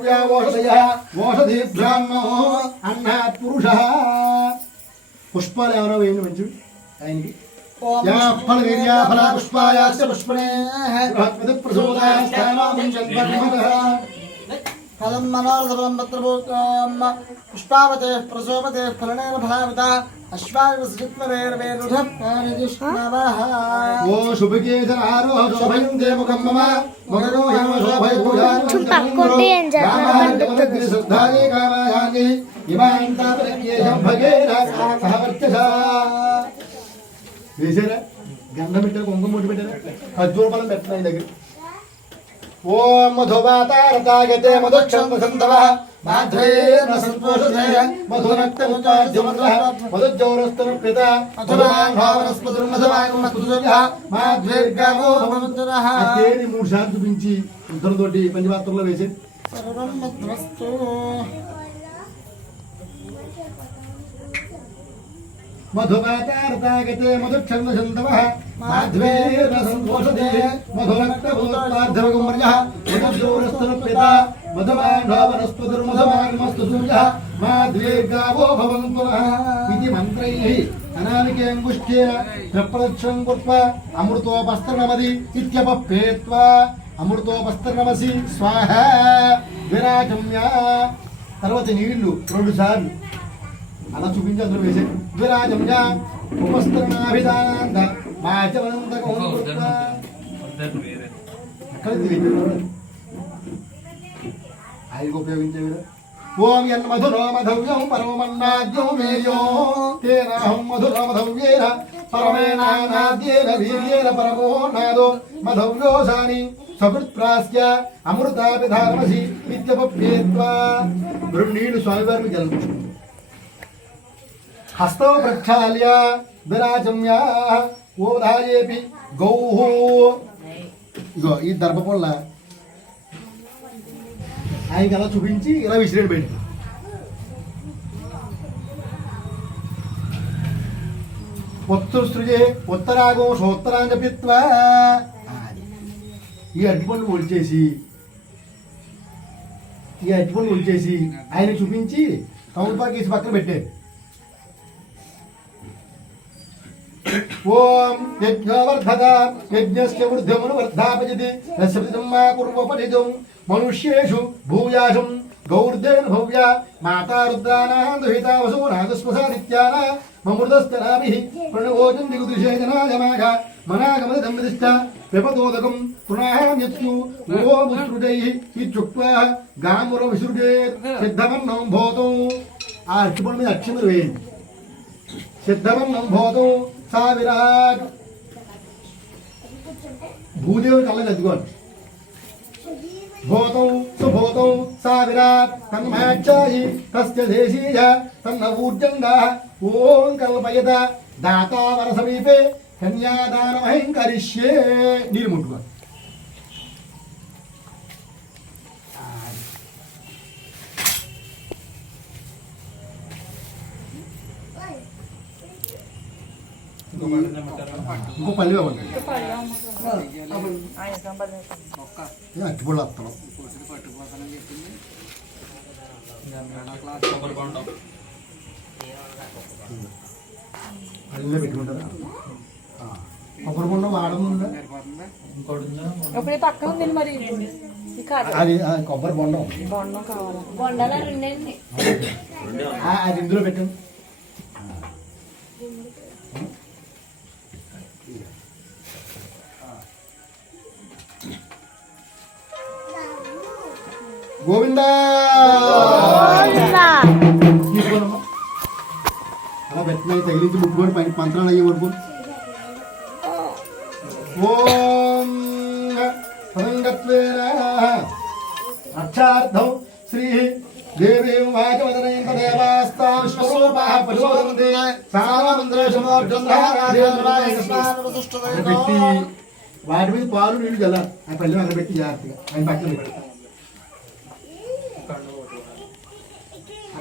దివ్యా ఓషధయ ఓషధి బ్రాహ్మో అన్నాత్ పురుష పుష్పాలు ఎవరో వేయండి మంచివి ఆయనకి ఫల ఫల బృహత్పతి ప్రసోదాస్తానాముంచన్మహః ఫలం మనోరథం పత్రభూతం పుష్పావతే ప్రసోపతే ఫలనేన ఫలావిత పక్కుంటే ఏం గంధం పెట్టారు కుంకుమ ముట్టి పెట్టారా ఖర్జూర ఫలం పెట్టిన దగ్గర। ఓం మధువాతారతాయతే మధుక్షం సంతవ మాధ్వేన సంతోషధేయ మధునక్తముతాద్యమద్వః మధుజ్జౌరస్తను పిత మధువాన్ భావనస్పతిర్మధవాన్ మధుజవ్యః మాధ్వేర్గామో భవంతురః అదేని మూడు సార్లు చూపించి ఉత్తరంతోటి పంచపాత్రలో వేసి. సర్వం మధ్వస్తు మధువాతారతాగతే మధుక్షం సంతవ మాధ్వేన సంతోషధేయ మధునక్తముతాద్యమగుమర్యః మధుజ్జౌరస్తను పిత మాధ్వేర్గావో భవంతురః ఇది మంత్రైః అనామికేంగుష్ఠేన ప్రప్రదక్షం కృత్వా అమృతోపస్త్రనమది ఇత్యపేత్వా అమృతోపస్త్రనమసి స్వాహ విరాజమ్య తర్వాత నీళ్ళు రెండు సార్లు అలా చూపించి అందులో వేసే విరాజమ్య ఉపస్త్రనాభిదానంద మాచవనందకం కృత్వా అక్కడ ఆయనకు ఉపయోగించే ఓం యన్ మధురో మధవ్యం పరమన్నాద్యం మేయో తేనాహం మధురో మధవ్యేన పరమేనాద్యేన వీర్యేన పరమో నాదో మధవ్యోసాని సకృత్ప్రాస్య అమృతాపిధారమసి విద్యపప్యేత్వా రెండు నీళ్ళు స్వామివారికి జలపించు హస్తో ప్రక్షాళ్య విరాజమ్య ఓదాయేపి గౌః ఇగో ఈ దర్భపొల్ల ఆయనకి అలా చూపించి ఇలా విసిరేడు బయట ఉత్తర సృజే ఉత్తరాగం సోత్తరాన్ని జపిత్వా అది. ఈ అడ్డుపండు ఒలిచేసి ఈ అడ్డుపండు ఒలిచేసి ఆయన చూపించి తమలపాకేసి పక్కన పెట్టారు ఓం యజ్ఞవర్ధద యజ్ఞస్య వృద్ధమును వర్ధాపయతి. రసపతిం మా మనుష్యేషు భూయాశం గౌర్దేన భవ్య మాతా రుద్రానాం దుహితా వసూనాగస్వసాదిత్యాన మమృతస్తరాభిః ప్రణవోజం దిగుదృశే జనాయమాఘ మనాగమదం విదిష్ట. పిపదోదకం పునఃయత్యు ఓముసృజైః ఇత్యుక్త్వా గాముర విసృజే సిద్ధమన్నం భోతం ఆ అరటిపండు మీద అక్షంతలు వేయండి. సిద్ధమన్నం భోతం సా విరాట్ భూదేవుని కళ్ళని అద్దుకోండి భూతం సుభూతం సా విరాట్ తన్మాచాయి తస్య దేశీయ తన్న ఊర్జంగా ఓం కల్పయత దాతావర సమీపే కన్యాదానమహం కరిష్యే నీరు ముట్టుకోండి ఇంకో పల్లి ఇవ్వండి అట్టుబడి వస్తాం పల్లెలో పెట్టుకుంటారా ఆ. కొబ్బరి బొండ వాడముందా ఇప్పుడు ఈ పక్కన ఉంది మరి ఈ కాదు అది ఆ, కొబ్బరి బొండం బొండం కావాలి బొండాల రెండండి ఆ, అది ఇందులో పెట్టండి గోవిందా తీసుకోనమ్మా అలా పెట్టిన తగిలించి ముట్టుకొని పైన మంత్రాలు అయ్యి పడుకోండి ఓం పదంగత్వేన అక్షార్థం శ్రీ దేవీం వాచవదనయం తదేవాస్తాం విశ్వరూపాః పరిశోధనంతే అక్కడ పెట్టి వాటి మీద పాలు నీళ్ళు జల ఆ పల్లె అక్కడ పెట్టి జాగ్రత్తగా ఆయన పక్కన పెట్టి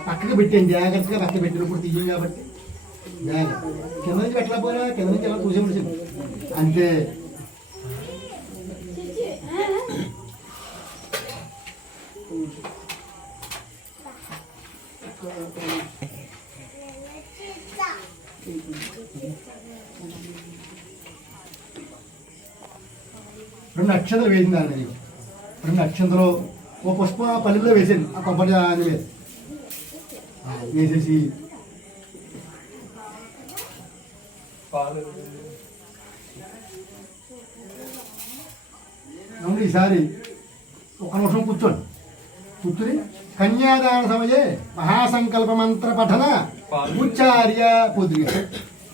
పక్కకు పెట్టండి జాగ్రత్తగా పక్కన పెట్టినప్పుడు తీయం కాబట్టి. జాగ్రత్త. కింద నుంచి పెట్టలేకపోయినా కింద నుంచి ఎలా చూసే అంతే. రెండు అక్షంతలు వేసింది ఆయన రెండు అక్షంతలు ఓ పుష్ప పల్లెలో వేసింది. ఆ కొబ్బరి అని మీద. వేసేసి ఈసారి ఒక నిమిషం కూర్చోండి. కూర్చుని కన్యాదాన సమయే మహాసంకల్ప మంత్ర పఠన ఉచ్చార్య పొద్దుగా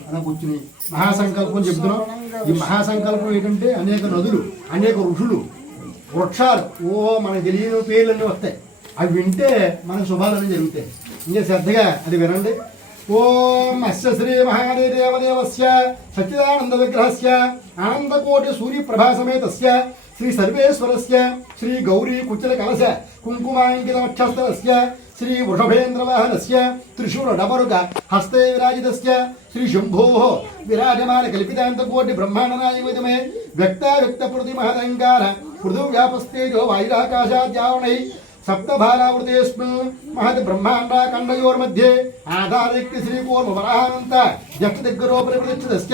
అలా కూర్చుని మహాసంకల్పం చెప్తున్నాం. ఈ మహాసంకల్పం ఏంటంటే అనేక నదులు అనేక ఋషులు వృక్షాలు. ఓ మనకు తెలియని పేర్లన్నీ వస్తాయి. అవి వింటే మన శుభాలన్నీ జరుగుతాయి. ఇంకా శ్రద్ధగా అది వినండి ఓం అస్య శ్రీ మహాదేవదేవస్య సచ్చిదానంద విగ్రహస్య ఆనందకోటి సూర్యప్రభా సమేతస్య శ్రీ సర్వేశ్వరస్య శ్రీ గౌరీ కుచల కలశ కుంకుమాంకితమక్షస్థలస్య శ్రీ వృషభేంద్రవాహనస్య త్రిశూల డబరుక హస్తే విరాజితస్య శ్రీ శంభో విరాజమాన కల్పితాంతకోటి బ్రహ్మాండనాయకమే వ్యక్తావ్యక్త ప్రతి మహదంగార పృథువ్యాపస్తేజో వాయురాకాశాద్యావణై సప్తభారావృతేష్ణు మహతి బ్రహ్మాండాఖండయోర్మధ్యే ఆధారక్తి శ్రీకూర్మ వరాహనంత జష్ట దిగ్గరోపరి ప్రతిష్ఠితశ్చ